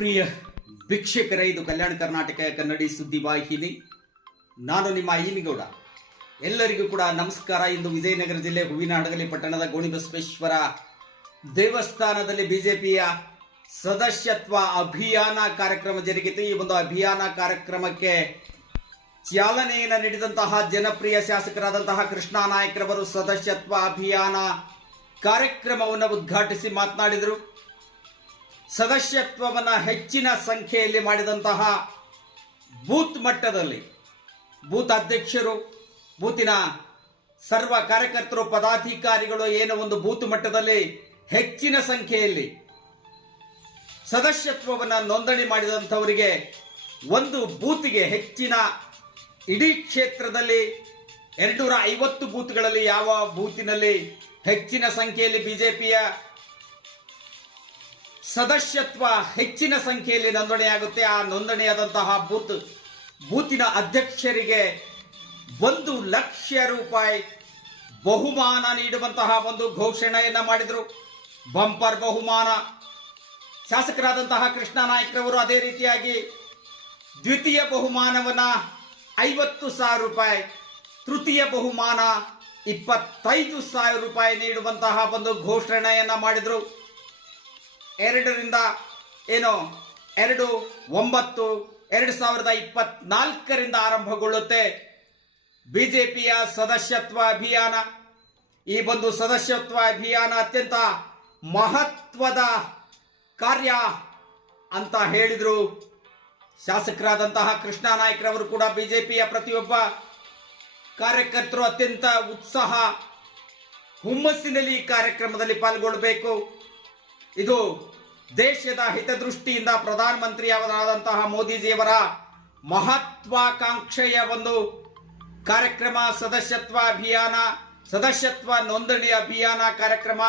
ಪ್ರಿಯ ವೀಕ್ಷಕರೇ, ಇದು ಕಲ್ಯಾಣ ಕರ್ನಾಟಕ ಕನ್ನಡಿ ಸುದ್ದಿ ವಾಹಿನಿ. ನಾನು ನಿಮ್ಮ ಈನಿಗೌಡ. ಎಲ್ಲರಿಗೂ ಕೂಡ ನಮಸ್ಕಾರ. ಇಂದು ವಿಜಯನಗರ ಜಿಲ್ಲೆ ಹೂವಿನಹಡಗಲಿ ಪಟ್ಟಣದ ಗೋಣಿಬಸವೇಶ್ವರ ದೇವಸ್ಥಾನದಲ್ಲಿ ಬಿಜೆಪಿಯ ಸದಸ್ಯತ್ವ ಅಭಿಯಾನ ಕಾರ್ಯಕ್ರಮ ಜರುಗಿತು. ಈ ಒಂದು ಅಭಿಯಾನ ಕಾರ್ಯಕ್ರಮಕ್ಕೆ ಚಾಲನೆಯನ್ನು ನೀಡಿದಂತಹ ಜನಪ್ರಿಯ ಶಾಸಕರಾದಂತಹ ಕೃಷ್ಣಾ ನಾಯ್ಕರವರು ಸದಸ್ಯತ್ವ ಅಭಿಯಾನ ಕಾರ್ಯಕ್ರಮವನ್ನು ಉದ್ಘಾಟಿಸಿ ಮಾತನಾಡಿದರು. ಸದಸ್ಯತ್ವವನ್ನು ಹೆಚ್ಚಿನ ಸಂಖ್ಯೆಯಲ್ಲಿ ಮಾಡಿದಂತಹ ಬೂತ್ ಮಟ್ಟದಲ್ಲಿ ಬೂತ್ ಅಧ್ಯಕ್ಷರು, ಬೂತಿನ ಸರ್ವ ಕಾರ್ಯಕರ್ತರು, ಪದಾಧಿಕಾರಿಗಳು ಏನು ಒಂದು ಬೂತ್ ಮಟ್ಟದಲ್ಲಿ ಹೆಚ್ಚಿನ ಸಂಖ್ಯೆಯಲ್ಲಿ ಸದಸ್ಯತ್ವವನ್ನು ನೋಂದಣಿ ಮಾಡಿದಂಥವರಿಗೆ ಒಂದು ಬೂತಿಗೆ ಹೆಚ್ಚಿನ ಇಡೀ ಕ್ಷೇತ್ರದಲ್ಲಿ 250 ಬೂತ್ಗಳಲ್ಲಿ ಯಾವ ಬೂತಿನಲ್ಲಿ ಹೆಚ್ಚಿನ ಸಂಖ್ಯೆಯಲ್ಲಿ ಬಿಜೆಪಿಯ ಸದಸ್ಯತ್ವ ಹೆಚ್ಚಿನ ಸಂಖ್ಯೆಯಲ್ಲಿ ನೋಂದಣಿಯಾಗುತ್ತೆ, ಆ ನೋಂದಣಿಯಾದಂತಹ ಬೂತಿನ ಅಧ್ಯಕ್ಷರಿಗೆ 1 ಲಕ್ಷ ರೂಪಾಯಿ ಬಹುಮಾನ ನೀಡುವಂತಹ ಒಂದು ಘೋಷಣೆಯನ್ನ ಮಾಡಿದರು. ಬಂಪರ್ ಬಹುಮಾನ. ಶಾಸಕರಾದಂತಹ ಕೃಷ್ಣಾ ನಾಯ್ಕರವರು ಅದೇ ರೀತಿಯಾಗಿ ದ್ವಿತೀಯ ಬಹುಮಾನವನ್ನ 50,000 ರೂಪಾಯಿ, ತೃತೀಯ ಬಹುಮಾನ 25,000 ರೂಪಾಯಿ ನೀಡುವಂತಹ ಒಂದು ಘೋಷಣೆಯನ್ನ ಮಾಡಿದರು. 2/9/2024 ಆರಂಭಗೊಳ್ಳುತ್ತೆ ಬಿಜೆಪಿಯ ಸದಸ್ಯತ್ವ ಅಭಿಯಾನ. ಈ ಒಂದು ಸದಸ್ಯತ್ವ ಅಭಿಯಾನ ಅತ್ಯಂತ ಮಹತ್ವದ ಕಾರ್ಯ ಅಂತ ಹೇಳಿದ್ರು ಶಾಸಕರಾದಂತಹ ಕೃಷ್ಣಾ ನಾಯ್ಕರವರು. ಕೂಡ ಬಿಜೆಪಿಯ ಪ್ರತಿಯೊಬ್ಬ ಕಾರ್ಯಕರ್ತರು ಅತ್ಯಂತ ಉತ್ಸಾಹ ಹುಮ್ಮಸ್ಸಿನಲ್ಲಿ ಈ ಕಾರ್ಯಕ್ರಮದಲ್ಲಿ ಪಾಲ್ಗೊಳ್ಳಬೇಕು. ಇದು ದೇಶದ ಹಿತದೃಷ್ಟಿಯಿಂದ ಪ್ರಧಾನಮಂತ್ರಿಯವರಾದಂತಹ ಮೋದಿಜಿಯವರ ಮಹತ್ವಾಕಾಂಕ್ಷೆಯ ಒಂದು ಕಾರ್ಯಕ್ರಮ. ಸದಸ್ಯತ್ವ ಅಭಿಯಾನ, ಸದಸ್ಯತ್ವ ನೋಂದಣಿ ಅಭಿಯಾನ ಕಾರ್ಯಕ್ರಮ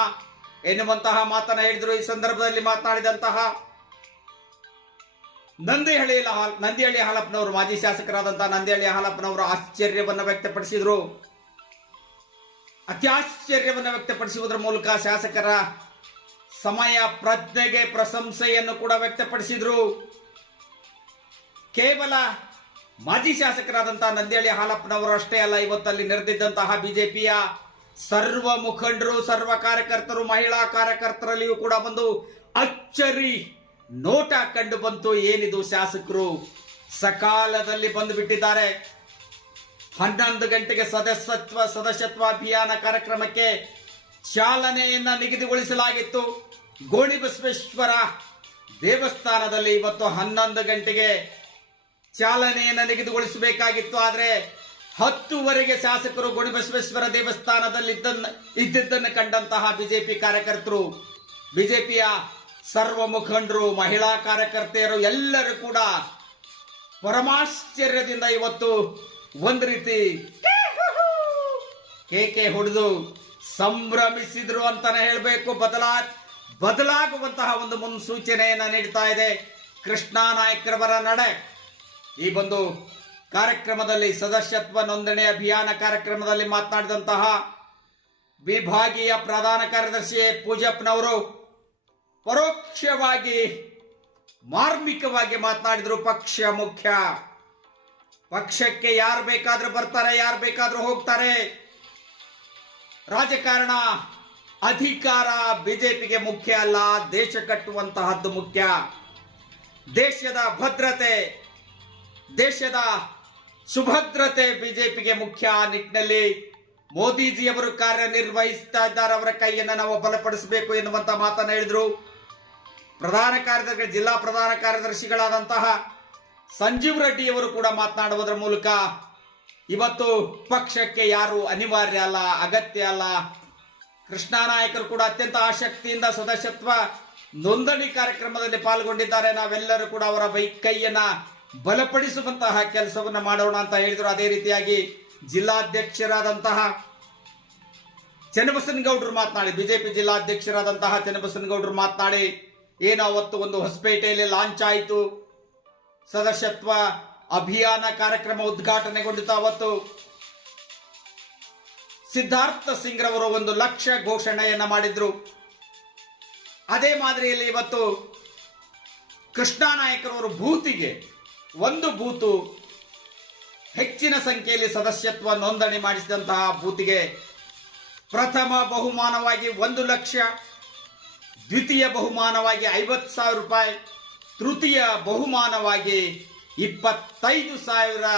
ಎನ್ನುವಂತಹ ಮಾತನ್ನ ಹೇಳಿದ್ರು. ಈ ಸಂದರ್ಭದಲ್ಲಿ ಮಾತನಾಡಿದಂತಹ ನಂದಿಹಳ್ಳಿ ಹಾಲಪ್ಪನವರು, ಮಾಜಿ ಶಾಸಕರಾದಂತಹ ನಂದಿಹಳ್ಳಿ ಹಾಲಪ್ಪನವರು ಆಶ್ಚರ್ಯವನ್ನು ವ್ಯಕ್ತಪಡಿಸಿದರು. ಅತ್ಯಾಶ್ಚರ್ಯವನ್ನು ವ್ಯಕ್ತಪಡಿಸುವುದರ ಮೂಲಕ ಶಾಸಕರ ಸಮಯ ಪ್ರಜ್ಞೆಗೆ ಪ್ರಶಂಸೆಯನ್ನು ಕೂಡ ವ್ಯಕ್ತಪಡಿಸಿದರು. ಕೇವಲ ಮಾಜಿ ಶಾಸಕರಾದಂತಹ ನಂದಿಹಳ್ಳಿ ಹಾಲಪ್ಪನವರು ಅಷ್ಟೇ ಅಲ್ಲ, ಇವತ್ತಲ್ಲಿ ನೆರೆದಿದ್ದಂತಹ ಬಿಜೆಪಿಯ ಸರ್ವ ಮುಖಂಡರು, ಸರ್ವ ಕಾರ್ಯಕರ್ತರು, ಮಹಿಳಾ ಕಾರ್ಯಕರ್ತರಲ್ಲಿಯೂ ಕೂಡ ಒಂದು ಅಚ್ಚರಿ ನೋಟ ಕಂಡು ಬಂತು. ಏನಿದು, ಶಾಸಕರು ಸಕಾಲದಲ್ಲಿ ಬಂದು ಬಿಟ್ಟಿದ್ದಾರೆ. 11 ಗಂಟೆಗೆ ಸದಸ್ಯತ್ವ ಅಭಿಯಾನ ಕಾರ್ಯಕ್ರಮಕ್ಕೆ ಚಾಲನೆಯನ್ನ ನಿಗದಿಗೊಳಿಸಲಾಗಿತ್ತು. ಗೋಣಿಬಸವೇಶ್ವರ ದೇವಸ್ಥಾನದಲ್ಲಿ ಇವತ್ತು 11 ಗಂಟೆಗೆ ಚಾಲನೆಯನ್ನು ನಿಗದಿಗೊಳಿಸಬೇಕಾಗಿತ್ತು. ಆದರೆ 10ವರೆಗೆ ಶಾಸಕರು ಗೋಣಿಬಸವೇಶ್ವರ ದೇವಸ್ಥಾನದಲ್ಲಿ ಇದ್ದಿದ್ದನ್ನು ಕಂಡಂತಹ ಬಿಜೆಪಿ ಕಾರ್ಯಕರ್ತರು, ಬಿಜೆಪಿಯ ಸರ್ವ ಮುಖಂಡರು, ಮಹಿಳಾ ಕಾರ್ಯಕರ್ತೆಯರು ಎಲ್ಲರೂ ಕೂಡ ಪರಮಾಶ್ಚರ್ಯದಿಂದ ಇವತ್ತು ಒಂದು ರೀತಿ ಕೇಕೆ ಹೊಡೆದು ಸಂಭ್ರಮಿಸಿದ್ರು ಅಂತಾನೆ ಹೇಳಬೇಕು. ಬದಲಾಗುವಂತಹ ಒಂದು ಮುನ್ಸೂಚನೆಯನ್ನ ನೀಡ್ತಾ ಇದೆ ಕೃಷ್ಣಾ ನಾಯ್ಕರವರ ನಡೆ. ಈ ಒಂದು ಕಾರ್ಯಕ್ರಮದಲ್ಲಿ ಸದಸ್ಯತ್ವ ನೋಂದಣಿ ಅಭಿಯಾನ ಕಾರ್ಯಕ್ರಮದಲ್ಲಿ ಮಾತನಾಡಿದಂತಹ ವಿಭಾಗೀಯ ಪ್ರಧಾನ ಕಾರ್ಯದರ್ಶಿ ಪೂಜಪ್ಪನವರು ಪರೋಕ್ಷವಾಗಿ ಮಾರ್ಮಿಕವಾಗಿ ಮಾತನಾಡಿದ್ರು. ಪಕ್ಷ ಮುಖ್ಯ, ಪಕ್ಷಕ್ಕೆ ಯಾರು ಬೇಕಾದ್ರೂ ಬರ್ತಾರೆ, ಯಾರು ಬೇಕಾದ್ರೂ ಹೋಗ್ತಾರೆ. ರಾಜಕಾರಣ, ಅಧಿಕಾರ ಬಿಜೆಪಿಗೆ ಮುಖ್ಯ ಅಲ್ಲ, ದೇಶ ಕಟ್ಟುವಂತಹದ್ದು ಮುಖ್ಯ. ದೇಶದ ಭದ್ರತೆ, ದೇಶದ ಸುಭದ್ರತೆ ಬಿಜೆಪಿಗೆ ಮುಖ್ಯ. ಆ ನಿಟ್ಟಿನಲ್ಲಿ ಮೋದಿಜಿಯವರು ಕಾರ್ಯನಿರ್ವಹಿಸ್ತಾ ಇದ್ದಾರೆ. ಅವರ ಕೈಯನ್ನು ನಾವು ಬಲಪಡಿಸಬೇಕು ಎನ್ನುವಂತ ಮಾತನ್ನು ಹೇಳಿದ್ರು. ಜಿಲ್ಲಾ ಪ್ರಧಾನ ಕಾರ್ಯದರ್ಶಿಗಳಾದಂತಹ ಸಂಜೀವ್ ರೆಡ್ಡಿಯವರು ಕೂಡ ಮಾತನಾಡುವುದರ ಮೂಲಕ ಇವತ್ತು ಪಕ್ಷಕ್ಕೆ ಯಾರು ಅನಿವಾರ್ಯ ಅಲ್ಲ, ಅಗತ್ಯ ಅಲ್ಲ. ಕೃಷ್ಣಾ ನಾಯಕರು ಕೂಡ ಅತ್ಯಂತ ಆಸಕ್ತಿಯಿಂದ ಸದಸ್ಯತ್ವ ನೋಂದಣಿ ಕಾರ್ಯಕ್ರಮದಲ್ಲಿ ಪಾಲ್ಗೊಂಡಿದ್ದಾರೆ. ನಾವೆಲ್ಲರೂ ಕೂಡ ಅವರ ಕೈಯನ್ನ ಬಲಪಡಿಸುವಂತಹ ಕೆಲಸವನ್ನ ಮಾಡೋಣ ಅಂತ ಹೇಳಿದ್ರು. ಅದೇ ರೀತಿಯಾಗಿ ಜಿಲ್ಲಾಧ್ಯಕ್ಷರಾದಂತಹ ಚನ್ನಬಸನಗೌಡರು ಮಾತನಾಡಿ, ಬಿಜೆಪಿ ಜಿಲ್ಲಾಧ್ಯಕ್ಷರಾದಂತಹ ಚನ್ನಬಸನಗೌಡರು ಮಾತನಾಡಿ, ಏನು ಅವತ್ತು ಒಂದು ಹೊಸಪೇಟೆಯಲ್ಲಿ ಲಾಂಚ್ ಆಯಿತು, ಸದಸ್ಯತ್ವ ಅಭಿಯಾನ ಕಾರ್ಯಕ್ರಮ ಉದ್ಘಾಟನೆಗೊಂಡಿತು. ಅವತ್ತು ಸಿದ್ಧಾರ್ಥ ಸಿಂಗ್ ರವರು 1 ಲಕ್ಷ ಘೋಷಣೆಯನ್ನ ಮಾಡಿದ್ರು. ಅದೇ ಮಾದರಿಯಲ್ಲಿ ಇವತ್ತು ಕೃಷ್ಣ ನಾಯಕರವರು ಬೂತಿಗೆ ಒಂದು ಬೂತು ಹೆಚ್ಚಿನ ಸಂಖ್ಯೆಯಲ್ಲಿ ಸದಸ್ಯತ್ವ ನೋಂದಣಿ ಮಾಡಿಸಿದಂತಹ ಬೂತಿಗೆ ಪ್ರಥಮ ಬಹುಮಾನವಾಗಿ 1 ಲಕ್ಷ, ದ್ವಿತೀಯ ಬಹುಮಾನವಾಗಿ 50,000 ರೂಪಾಯಿ, ತೃತೀಯ ಬಹುಮಾನವಾಗಿ 25,000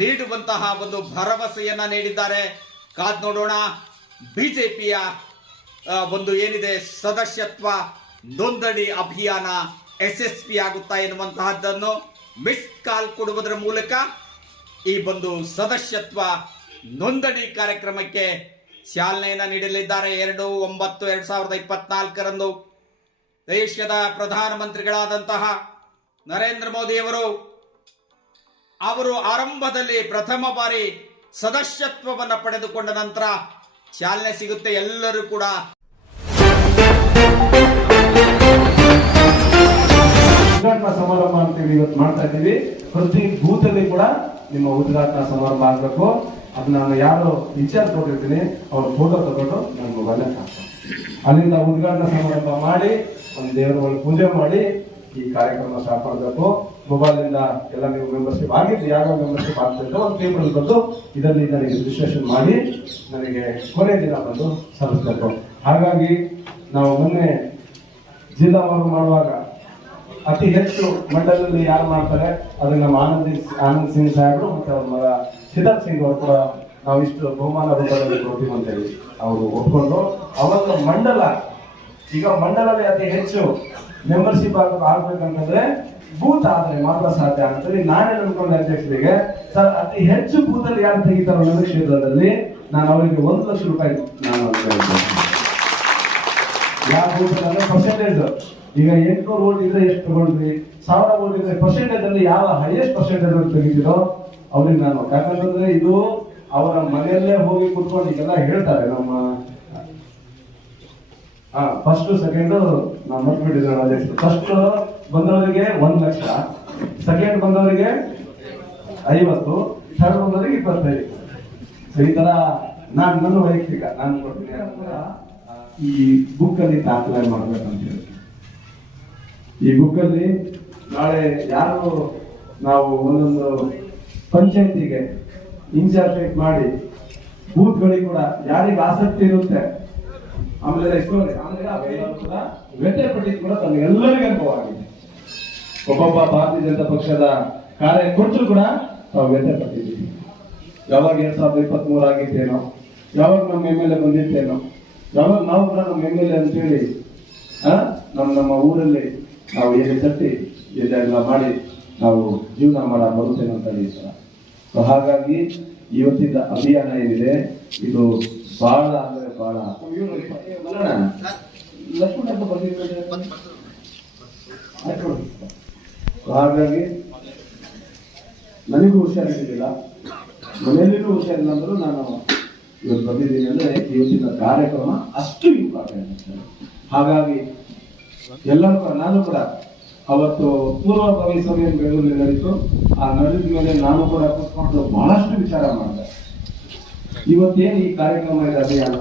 ನೀಡುವಂತಹ ಒಂದು ಭರವಸೆಯನ್ನ ನೀಡಿದ್ದಾರೆ. ಕಾದ್ ನೋಡೋಣ ಬಿಜೆಪಿಯ ಒಂದು ಏನಿದೆ ಸದಸ್ಯತ್ವ ನೋಂದಣಿ ಅಭಿಯಾನ ಯಶಸ್ವಿ ಆಗುತ್ತಾ ಎನ್ನುವಂತಹದ್ದನ್ನು ಮಿಸ್ ಕಾಲ್ ಕೊಡುವುದರ ಮೂಲಕ ಈ ಒಂದು ಸದಸ್ಯತ್ವ ನೋಂದಣಿ ಕಾರ್ಯಕ್ರಮಕ್ಕೆ ಚಾಲನೆಯನ್ನು ನೀಡಲಿದ್ದಾರೆ. 2/9/2024 ದೇಶದ ಪ್ರಧಾನಮಂತ್ರಿಗಳಾದಂತಹ ನರೇಂದ್ರ ಮೋದಿ ಅವರು ಆರಂಭದಲ್ಲಿ ಪ್ರಥಮ ಬಾರಿ ಸದಸ್ಯತ್ವವನ್ನು ಪಡೆದುಕೊಂಡ ನಂತರ ಚಾಲನೆ ಸಿಗುತ್ತೆ. ಎಲ್ಲರೂ ಕೂಡ ಉದ್ಘಾಟನಾ ಸಮಾರಂಭ ಅಂತೇಳಿ ಇವತ್ತು ಮಾಡ್ತಾ ಇದ್ದೀವಿ. ಪ್ರತಿ ಬೂತ್ ಅಲ್ಲಿ ಕೂಡ ನಿಮ್ಮ ಉದ್ಘಾಟನಾ ಸಮಾರಂಭ ಆಗಬೇಕು. ಅದು ನಾನು ಯಾರು ವಿಚಾರ ಕೊಟ್ಟಿರ್ತೀನಿ ಅವ್ರ ಫೋಟೋ ತಗೊಂಡು ನನ್ನ ಮೊಬೈಲ್ ಹಾಕ್ತೀನಿ. ಅಲ್ಲಿಂದ ಉದ್ಘಾಟನಾ ಸಮಾರಂಭ ಮಾಡಿ ಒಂದು ದೇವರ ಪೂಜೆ ಮಾಡಿ ಈ ಕಾರ್ಯಕ್ರಮ ಸ್ಟಾರ್ಟ್ ಮಾಡಬೇಕು. ಮೊಬೈಲ್ ಇಂದ ಎಲ್ಲ ನೀವು ಮೆಂಬರ್ಶಿಪ್ ಆಗಿದ್ದು ಯಾವ ಮೆಂಬರ್ಶಿಪ್ ಆಗ್ತಿದ್ರೆ ಒಂದು ಪೇಪರ್ ಬಂದು ಇದರಲ್ಲಿ ನನಗೆ ರಿಜಿಸ್ಟ್ರೇಷನ್ ಮಾಡಿ ನನಗೆ ಕೊನೆ ದಿನ ಬಂದು ಸಲ್ಲಿಸಬೇಕು. ಹಾಗಾಗಿ ನಾವು ಮೊನ್ನೆ ಜಿಲ್ಲಾವಾರು ಮಾಡುವಾಗ ಅತಿ ಹೆಚ್ಚು ಮಂಡಲದಲ್ಲಿ ಯಾರು ಮಾಡ್ತಾರೆ ಅದು ನಮ್ಮ ಆನಂದ್ ಸಿಂಗ್ ಸಾಹೇಬರು ಮತ್ತೆ ಅವ್ರ ಮಗ ಸಿದ್ಧಾರ್ಥ್ ಸಿಂಗ್ ಅವರು ಕೂಡ ನಾವು ಇಷ್ಟು ಬಹುಮಾನ ರೂಪದಲ್ಲಿ ಕೊಡ್ತೀವಿ ಅಂತ ಹೇಳಿ ಅವರು ಒಪ್ಕೊಂಡು ಅವಾಗ ಮಂಡಲ ಈಗ ಮಂಡಲದಲ್ಲಿ ಅತಿ ಹೆಚ್ಚು ಮೆಂಬರ್ಶಿಪ್ ಆಗ್ಬೇಕಂತಂದ್ರೆ ಬೂತ್ ಆದ್ರೆ ಮಾತ್ರ ಸಾಧ್ಯ ಅಂತೇಳಿ ನಾನೇ ಅನ್ಕೊಂಡೆ ಅಧ್ಯಕ್ಷರಿಗೆ. ಸರ್ ಅತಿ ಹೆಚ್ಚು ಬೂತ್ ಅಲ್ಲಿ ಯಾರು ತೆಗಿತಾರೋ ನನ್ನ ಕ್ಷೇತ್ರದಲ್ಲಿ ನಾನು ಅವರಿಗೆ 1 ಲಕ್ಷ ರೂಪಾಯಿ ನಾನು ಯಾವ ಬೂತ್ ಅಂದ್ರೆ ಪರ್ಸೆಂಟೇಜ್ ಈಗ 800 ವೋಟ್ ಇದ್ರೆ ಎಷ್ಟು ತಗೊಂಡ್ರಿ, 1000 ವೋಟ್ ಇದ್ರೆ ಪರ್ಸೆಂಟೇಜ್ ಅಲ್ಲಿ ಯಾವ ಹೈಯೆಸ್ಟ್ ಪರ್ಸೆಂಟೇಜ್ ಅಂತ ತೆಗಿತೀರೋ ಅವ್ರಿಗೆ ನಾನು, ಯಾಕಂತಂದ್ರೆ ಇದು ಅವರ ಮನೆಯಲ್ಲೇ ಹೋಗಿ ಕುತ್ಕೊಂಡು ಈಗೆಲ್ಲ ಹೇಳ್ತಾರೆ ನಮ್ಮ ಫಸ್ಟ್ ಸೆಕೆಂಡ್ ನಾವು ಮರ್ತ್ಬಿಟ್ಟಿದ್ರೆ ಫಸ್ಟ್ ಬಂದವರಿಗೆ 1 ಲಕ್ಷ, ಸೆಕೆಂಡ್ ಬಂದವರಿಗೆ 50, ಥರ್ಡ್ ಬಂದವರಿಗೆ 25. ಈ ತರ ನನ್ನ ವೈಯಕ್ತಿಕ ನಾನು ಕೊಡ್ತೀನಿ. ಈ ಬುಕ್ ಅಲ್ಲಿ ದಾಖಲೆ ಮಾಡ್ಬೇಕಂತ ಹೇಳಿ ಈ ಬುಕ್ ಅಲ್ಲಿ ನಾಳೆ ಯಾರು ನಾವು ಒಂದೊಂದು ಪಂಚಾಯತಿಗೆ ಇನ್ಚಾರ್ಜ್ ಮಾಡಿ ಬೂತ್ಗಳಿಗೆ ಕೂಡ ಯಾರಿಗೆ ಆಸಕ್ತಿ ಇರುತ್ತೆ ಆಮೇಲೆ ವ್ಯಥೆ ಪಟ್ಟಿ ಕೂಡ ತಮಗೆಲ್ಲರಿಗೂ ಅನುಭವ ಆಗಿದೆ. ಒಬ್ಬೊಬ್ಬ ಭಾರತೀಯ ಜನತಾ ಪಕ್ಷದ ಕಾರ್ಯಕರ್ತರು ಕೂಡ ನಾವು ವ್ಯಥೆ ಪಟ್ಟಿದ್ದೀವಿ. ಯಾವಾಗ 2023 ಆಗಿತ್ತೇನೋ, ಯಾವಾಗ ನಮ್ಮ MLA ಬಂದಿತ್ತೇನೋ, ಯಾವಾಗ ನಾವು ಕೂಡ ನಮ್ಮ MLA ಅಂತೇಳಿ ನಮ್ಮ ಊರಲ್ಲಿ ನಾವು ಎಲ್ಲಿ ತಟ್ಟಿ ಎಲ್ಲ ಮಾಡಿ ನಾವು ಜೀವನ ಮಾಡ ಬರುತ್ತೇನೆ ಅಂತ ಹೇಳ್ತಾರೆ. ಹಾಗಾಗಿ ಇವತ್ತಿನ ಅಭಿಯಾನ ಏನಿದೆ ಇದು ಬಹಳ ಅಂದ್ರೆ ಬಹಳ ಹಾಗಾಗಿ ನನಗೂ ಹುಷಾರಿರಲಿಲ್ಲ, ಮನೆಯಲ್ಲಿನೂ ಹುಷಾರಿಲ್ಲ ಅಂದ್ರೂ ನಾನು ಇವತ್ತು ಬಂದಿದ್ದೀನಿ ಅಂದ್ರೆ ಇವತ್ತಿನ ಕಾರ್ಯಕ್ರಮ ಅಷ್ಟು ಇಂಪಾರ್ಟೆಂಟ್. ಹಾಗಾಗಿ ಎಲ್ಲರೂ ಕೂಡ ನಾನು ಕೂಡ ಅವತ್ತು ಪೂರ್ವಭಾವಿ ಸಭೆಯನ್ನು ಬೆಂಗಳೂರಲ್ಲಿ ನಡೆಯಿತು. ಆ ನಡೆದ ಮೇಲೆ ನಾನು ಕೂಡ ಕೂತ್ಕೊಂಡು ಬಹಳಷ್ಟು ವಿಚಾರ ಮಾಡಿದೆ. ಇವತ್ತೇನು ಈ ಕಾರ್ಯಕ್ರಮ ಇದೆ ಅಭಿಯಾನ,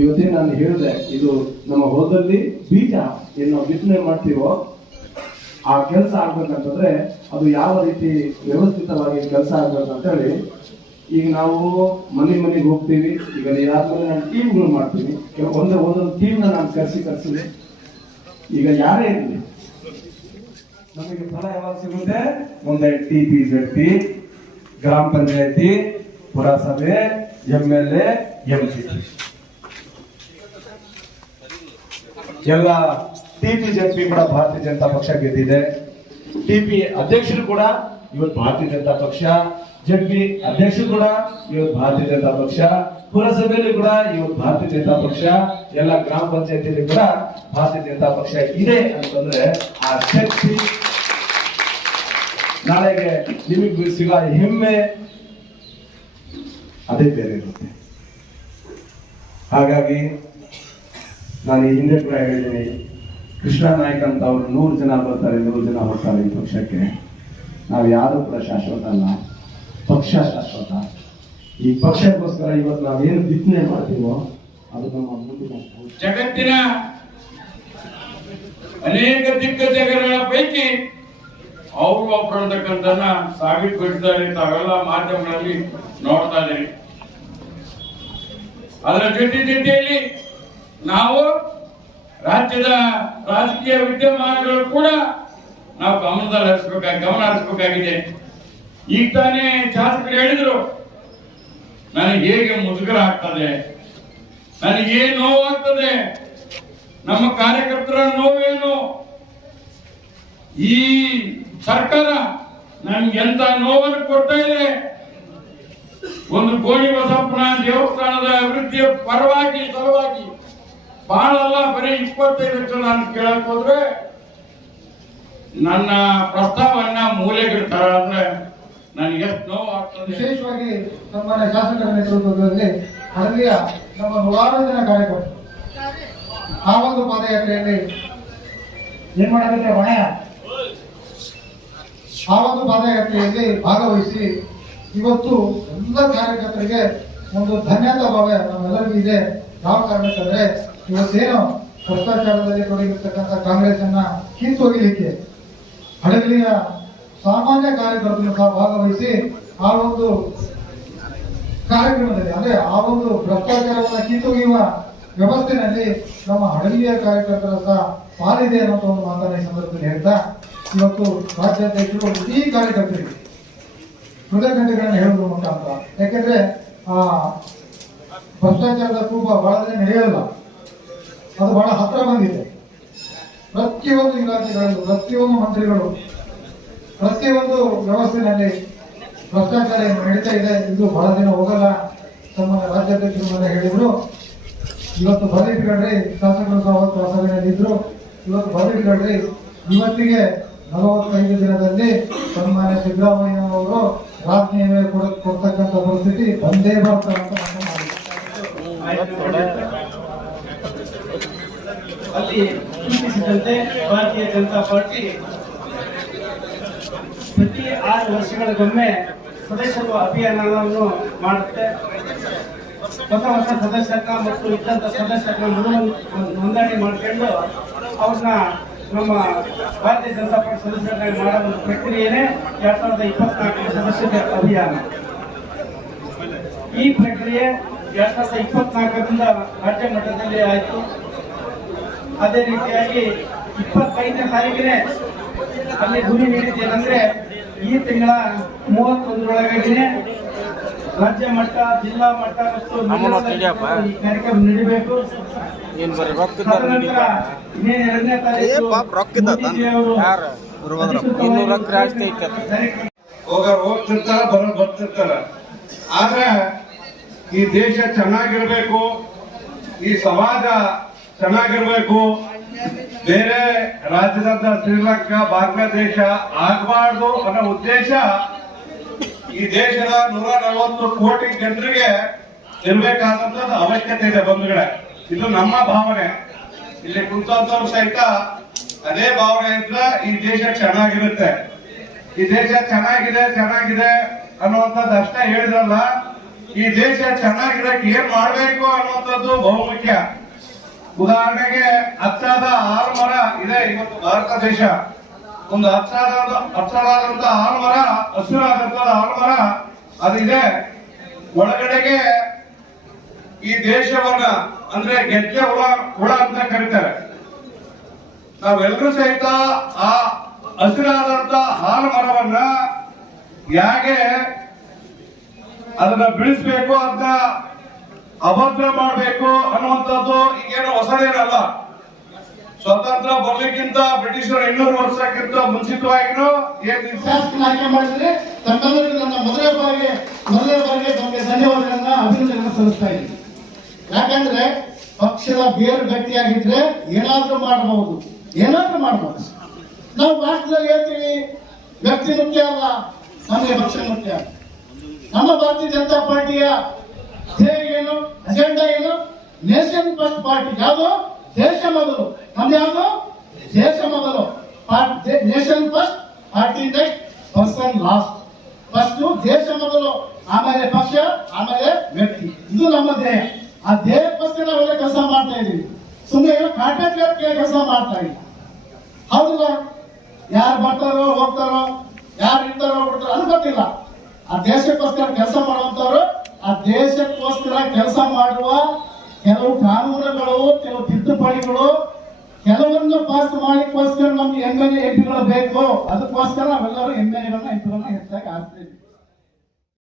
ಇವತ್ತೇನು ನಾನು ಹೇಳಿದೆ ಇದು ನಮ್ಮ ಹೊಲದಲ್ಲಿ ಬೀಜ ಏನು ನಾವು ಬಿತ್ತನೆ ಮಾಡ್ತೀವೋ ಆ ಕೆಲಸ ಆಗ್ಬೇಕಂತಂದ್ರೆ ಅದು ಯಾವ ರೀತಿ ವ್ಯವಸ್ಥಿತವಾಗಿ ಕೆಲಸ ಆಗ್ಬೇಕಂತ ಹೇಳಿ ಈಗ ನಾವು ಮನೆಗೆ ಹೋಗ್ತೀವಿ. ಈಗ ಇದಾದ್ಮೇಲೆ ನಾನು ಟೀಮ್ಗಳು ಮಾಡ್ತೀನಿ. ಒಂದೊಂದು ಟೀಮ್ನ ನಾನು ಕರೆಸಿ ಈಗ ಯಾರೇ ಇರಲಿ ನಮಗೆ ಫಲ ಯಾವಾಗ ಸಿಗುತ್ತೆ, ಮುಂದೆ TPZP, ಗ್ರಾಮ ಪಂಚಾಯತಿ, ಪುರಸಭೆ, MLA, MP ಎಲ್ಲ TPZP ಕೂಡ ಭಾರತೀಯ ಜನತಾ ಪಕ್ಷ ಗೆದ್ದಿದೆ. TP ಅಧ್ಯಕ್ಷರು ಕೂಡ ಇವತ್ತು ಭಾರತೀಯ ಜನತಾ ಪಕ್ಷ, ZP ಅಧ್ಯಕ್ಷರು ಕೂಡ ಇವತ್ತು ಭಾರತೀಯ ಜನತಾ ಪಕ್ಷ, ಪುರಸಭೆಯಲ್ಲಿ ಕೂಡ ಇವತ್ತು ಭಾರತೀಯ ಜನತಾ ಪಕ್ಷ, ಎಲ್ಲ ಗ್ರಾಮ ಪಂಚಾಯತಿಯಲ್ಲಿ ಕೂಡ ಭಾರತೀಯ ಜನತಾ ಪಕ್ಷ ಇದೆ ಅಂತಂದ್ರೆ ಆ ಶಕ್ತಿ ನಾಳೆಗೆ ನಿಮಗೆ ಸಿಗ ಹೆಮ್ಮೆ ಅದೇ ಬೇರೆ ಇರುತ್ತೆ. ಹಾಗಾಗಿ ನಾನು ಈ ಹಿಂದೆ ಕೂಡ ಹೇಳಿದ್ದೀನಿ, ಕೃಷ್ಣ ನಾಯ್ಕ ಅಂತ ಅವರು 100 ಜನ ಬರ್ತಾರೆ, 100 ಜನ ಹೋಗ್ತಾರೆ ಈ ಪಕ್ಷಕ್ಕೆ. ನಾವು ಯಾರು ಕೂಡ ಶಾಶ್ವತ ಅಲ್ಲ, ಪಕ್ಷ ಶಾಶ್ವತ. ಈ ಪಕ್ಷಕ್ಕೋಸ್ಕರ ಇವತ್ತು ನಾವೇನು ಬಿತ್ತನೆ ಮಾಡ್ತೀವೋ ಅದು ನಮ್ಮ ಮುಂದಿನ ಜಗತ್ತಿನ ಅನೇಕ ದಿಗ್ಗಜಗಳ ಪೈಕಿ ಅವರು ಒಬ್ಬರತಕ್ಕಂಥನ್ನ ಸಾಬೀತುಪಡಿಸಿದ್ದಾರೆ. ತಾವೆಲ್ಲ ಮಾಧ್ಯಮಗಳಲ್ಲಿ ನೋಡ್ತಾ ಇದ್ದೀರಿ. ಅದರ ಜೊತೆಯಲ್ಲಿ ನಾವು ರಾಜ್ಯದ ರಾಜಕೀಯ ವಿದ್ಯಮಾನಗಳು ಕೂಡ ನಾವು ಗಮನ ಹರಿಸಬೇಕಾಗಿದೆ. ಈಗ ತಾನೇ ಶಾಸಕರು ಹೇಳಿದ್ರು, ನನಗೆ ಹೇಗೆ ಮುಜುಗರ ಆಗ್ತದೆ, ನನಗೇನು ನೋವಾಗ್ತದೆ, ನಮ್ಮ ಕಾರ್ಯಕರ್ತರ ನೋವೇನು, ಈ ಸರ್ಕಾರ ನನ್ಗೆ ಎಂತ ನೋವನ್ನು ಕೊಡ್ತಾ ಇದೆ. ಒಂದು ಗೋಣಿ ಬಸಪ್ಪನ ದೇವಸ್ಥಾನದ ಅಭಿವೃದ್ಧಿಯ ಪರವಾಗಿ ಸಲುವಾಗಿ ಬಹಳ ಅಲ್ಲ, ಬರೀ 25 ಲಕ್ಷ ನಾನು ಕೇಳಕ್ ಹೋದ್ರೆ ನನ್ನ ಪ್ರಸ್ತಾವನ್ನ ಮೂಲೆಗಿಡ್ತಾರ ಅಂದ್ರೆ ನನಗೆ ಎಷ್ಟು ನೋವು ಆಗ್ತದೆ. ವಿಶೇಷವಾಗಿ ನಮ್ಮ ಶಾಸಕರ ನೇತೃತ್ವದಲ್ಲಿ ಹಳ್ಳಿಯ ನಮ್ಮ ನೂರಾರು ಜನ ಕಾರ್ಯಕರ್ತರು ಆ ಒಂದು ಪಾದಯಾತ್ರೆಯಲ್ಲಿ ಏನ್ ಮಾಡಬೇಕೆ ಹೊಣೆಯ ಆ ಒಂದು ಪಾದಯಾತ್ರೆಯಲ್ಲಿ ಭಾಗವಹಿಸಿ ಇವತ್ತು ಎಲ್ಲ ಕಾರ್ಯಕರ್ತರಿಗೆ ಒಂದು ಧನ್ಯತಾ ಭಾವ ನಮ್ಮೆಲ್ಲರಿಗೂ ಇದೆ. ಯಾವ ಕಾರಣಕ್ಕಂದ್ರೆ ಇವತ್ತೇನು ಭ್ರಷ್ಟಾಚಾರದಲ್ಲಿ ತೊಡಗಿರ್ತಕ್ಕಂಥ ಕಾಂಗ್ರೆಸ್ ಅನ್ನ ಕಿತ್ತೊಗಿಲಿಕ್ಕೆ ಹಡಗಲಿಯ ಸಾಮಾನ್ಯ ಕಾರ್ಯಕರ್ತರು ಸಹ ಭಾಗವಹಿಸಿ ಆ ಒಂದು ಕಾರ್ಯಕ್ರಮದಲ್ಲಿ ಅಂದ್ರೆ ಆ ಒಂದು ಭ್ರಷ್ಟಾಚಾರವನ್ನು ಕಿತ್ತೊಗೆಯುವ ವ್ಯವಸ್ಥೆಯಲ್ಲಿ ನಮ್ಮ ಹಡಗಲಿಯ ಕಾರ್ಯಕರ್ತರ ಸಹ ಪಾಲಿದೆ ಅನ್ನೋ ಒಂದು ಮಾತನ್ನ ಈ ಸಂದರ್ಭದಲ್ಲಿ ಹೇಳ್ತಾ ಇವತ್ತು ರಾಜ್ಯಾಧ್ಯಕ್ಷರು ಈ ಕಾರ್ಯಕರ್ತರಿಗೆ ಕೃತಜ್ಞತೆಗಳನ್ನು ಹೇಳುವ ಮುಖಾಂತರ, ಯಾಕೆಂದ್ರೆ ಆ ಭ್ರಷ್ಟಾಚಾರದ ಕೂಪ ಬಹಳ ದಿನ ನಡೆಯಲ್ಲ, ಅದು ಬಹಳ ಹತ್ರ ಬಂದಿದೆ. ಪ್ರತಿಯೊಂದು ಇಲಾಖೆಗಳು, ಪ್ರತಿಯೊಂದು ಮಂತ್ರಿಗಳು, ಪ್ರತಿಯೊಂದು ವ್ಯವಸ್ಥೆಯಲ್ಲಿ ಭ್ರಷ್ಟಾಚಾರ ನಡೀತಾ ಇದೆ. ಇದು ಬಹಳ ದಿನ ಹೋಗಲ್ಲ. ತಮ್ಮ ರಾಜ್ಯಾಧ್ಯಕ್ಷರು ಹೇಳಿದ್ರು, ಇವತ್ತು ಬದಿಟ್ಕೊಳ್ರಿ, ಶಾಸಕರು ಸಹ ಅವತ್ತು ಸಭೆಯಲ್ಲಿ ಇದ್ರು, ಇವತ್ತು ಬದಿಟ್ಕೊಳ್ರಿ, ಇವತ್ತಿಗೆ 45 ದಿನದಲ್ಲಿ ಸನ್ಮಾನ್ಯ ಸಿದ್ದರಾಮಯ್ಯ ಅವರು ರಾಜ್ಯ ಕೊಡ್ತಕ್ಕಂಥ ಪರಿಸ್ಥಿತಿ ಬಂದೇ ಬರ್ತಾರೆ ಅಂತ ಅಲ್ಲಿ ಸೂಚಿಸಿದಂತೆ ಭಾರತೀಯ ಜನತಾ ಪಾರ್ಟಿ ಪ್ರತಿ 6 ವರ್ಷಗಳಿಗೊಮ್ಮೆ ಸದಸ್ಯತ್ವ ಅಭಿಯಾನವನ್ನು ಮಾಡುತ್ತೆ. ಹೊಸ ಸದಸ್ಯತ್ವ ಮತ್ತು ಇದ್ದಂತ ಸದಸ್ಯತ್ವ ನೋಂದಣಿ ಮಾಡಿಕೊಂಡು ಅವ್ರನ್ನ ನಮ್ಮ ಭಾರತೀಯ ಜನತಾ ಪಾರ್ಟಿ ಸದಸ್ಯರಾಗಿ ಮಾಡೋ ಒಂದು ಪ್ರಕ್ರಿಯೆನೇ 2024 ಸದಸ್ಯತೆ ಅಭಿಯಾನ. ಈ ಪ್ರಕ್ರಿಯೆ 2024ರಿಂದ ರಾಜ್ಯ ಮಟ್ಟದಲ್ಲಿ ಆಯಿತು. ಅದೇ ರೀತಿಯಾಗಿ 25ನೇ ತಾರೀಕಿಗೆ ಅಲ್ಲಿ ಗುರಿ ನೀಡಿದ್ದೇನೆಂದ್ರೆ ಈ ತಿಂಗಳ 31ರೊಳಗಾಗಿನೇ ರಾಜ್ಯ ಮಟ್ಟ, ಜಿಲ್ಲಾ ಮಟ್ಟ ಮತ್ತು ಈ ಕಾರ್ಯಕ್ರಮ ನಡೀಬೇಕು. ತದನಂತರ ಮೇ 2ನೇ ತಾರೀಕು ಹೋಗ್ತಿರ್ತಾರ ಬರ್ತಿರ್ತಾರ. ಆದ್ರೆ ಈ ದೇಶ ಚೆನ್ನಾಗಿರ್ಬೇಕು, ಈ ಸಮಾಜ ಚೆನ್ನಾಗಿರ್ಬೇಕು, ಬೇರೆ ರಾಜ್ಯದಂತ ಶ್ರೀಲಂಕಾ, ಬಾಂಗ್ಲಾದೇಶ ಆಗಬಾರ್ದು ಅನ್ನೋ ಉದ್ದೇಶ ಈ ದೇಶದ 140 ಕೋಟಿ ಜನರಿಗೆ ಇರ್ಬೇಕಾದಂತ ಅವಶ್ಯಕತೆ ಇದೆ ಬಂಧುಗಳೇ. ಇದು ನಮ್ಮ ಭಾವನೆ. ಇಲ್ಲಿ ಕುಂತವ್ರು ಸಹಿತ ಅದೇ ಭಾವನೆ ಇದ್ರೆ ಈ ದೇಶ ಚೆನ್ನಾಗಿರುತ್ತೆ. ಈ ದೇಶ ಚೆನ್ನಾಗಿದೆ ಅನ್ನುವಂಥದ್ದು ಅಷ್ಟೇ ಹೇಳಿದ್ರಲ್ಲ, ಈ ದೇಶ ಚೆನ್ನಾಗಿರಕ್ಕೆ ಏನ್ ಮಾಡ್ಬೇಕು ಅನ್ನುವಂಥದ್ದು ಬಹುಮುಖ್ಯ. ಉದಾಹರಣೆಗೆ ಹಚ್ಚಾದ ಆಲ್ಮರ ಇದೆ ಇವತ್ತು ಭಾರತ ದೇಶ. ಒಂದು ಹಚ್ಚಾದಂತ ಆಲ್ಮರ, ಹಸಿರಾದಂತ ಆಲ್ಮರ ಅದಿದೆ. ಒಳಗಡೆಗೆ ಈ ದೇಶವನ್ನ ಅಂದ್ರೆ ಗೆಜ್ಜೆ ಹುಳ ಅಂತ ಕರೀತಾರೆ. ನಾವೆಲ್ಲರೂ ಸಹಿತ ಆ ಹಸಿರಾದಂತ ಹಾಲು ಮರವನ್ನ ಹೇಗೆ ಅದನ್ನ ಬೆಳೆಸಬೇಕು ಅಂತ ಅಭದ್ರ ಮಾಡಬೇಕು ಅನ್ನುವಂಥದ್ದು ಈಗೇನು ಹೊಸದೇನಲ್ಲ. ಸ್ವತಂತ್ರ ಬರ್ಲಿಕ್ಕಿಂತ ಬ್ರಿಟಿಷರು 200 ವರ್ಷಕ್ಕಿಂತ ಮುಂಚಿತವಾಗಿನೂ ಆಯ್ಕೆ ಮಾಡಿದ್ರೆ ತಮ್ಮೆಲ್ಲರಿಗೂ ನನ್ನ ಮೊದಲನೇ ಬಾರಿಗೆ ತಮಗೆ ಧನ್ಯವಾದಗಳನ್ನ, ಅಭಿನಂದನೆಗಳನ್ನು ಸಲ್ಲಿಸ್ತಾ ಇದ್ದೀನಿ. ಯಾಕಂದ್ರೆ ಪಕ್ಷದ ಬೇರು ಗಟ್ಟಿಯಾಗಿದ್ರೆ ಏನಾದ್ರೂ ಮಾಡಬಹುದು. ನಾವು ರಾಷ್ಟ್ರದಲ್ಲಿ ಹೇಳ್ತೀವಿ ವ್ಯಕ್ತಿ ಮುಖ್ಯ ಅಲ್ಲ, ನಮಗೆ ಪಕ್ಷ ಮುಖ್ಯ. ನಮ್ಮ ಭಾರತೀಯ ಜನತಾ ಪಾರ್ಟಿಯ ಧ್ಯೇಯ ಏನು, ಅಜೆಂಡಾ ಏನು? Nation first party. ಯಾವುದು? ದೇಶ ಮೊದಲು. ನಮ್ದು ಯಾವುದು? ದೇಶ ಮೊದಲು. Nation first, party next, person last. First ದೇಶ ಮೊದಲು, ಆಮೇಲೆ ಪಕ್ಷ, ಆಮೇಲೆ ವ್ಯಕ್ತಿ. ಇದು ನಮ್ಮ ಧ್ಯೇಯ. ಆ ಧ್ಯೇಯಕ್ಕೋಸ್ಕರ ನಾವೆಲ್ಲ ಕೆಲಸ ಮಾಡ್ತಾ ಇದೀವಿ. ಸುಮ್ಮನೆ ಏನೋ ಕಾಂಟ್ರಾಕ್ಟ್ ಕೆಲಸ ಮಾಡ್ತಾ ಇಲ್ಲ. ಹೌದಲ್ಲ? ಯಾರು ಬರ್ತಾರೋ ಹೋಗ್ತಾರೋ, ಯಾರು ಇರ್ತಾರೋ ಬಿಡ್ತಾರೋ ಅದು ಗೊತ್ತಿಲ್ಲ. ಆ ದೇಶಕ್ಕೋಸ್ಕರ ಕೆಲಸ ಮಾಡುವಂತವ್ರು, ಆ ದೇಶಕ್ಕೋಸ್ಕರ ಕೆಲಸ ಮಾಡುವ ಕೆಲವು ಕಾನೂನುಗಳು, ಕೆಲವು ತಿದ್ದುಪಡಿಗಳು, ಕೆಲವೊಂದು ಪಾಸ್ ಮಾಡಿಕೋಸ್ಕರ ನಮ್ಗೆ MLA MP ಗಳು ಬೇಕು. ಅದಕ್ಕೋಸ್ಕರ ನಾವೆಲ್ಲರೂ MLA ಗಳನ್ನ MP ಗಳನ್ನ ಹೆಚ್ಚಾಗಿ ಆರಿಸ್ತೀವಿ.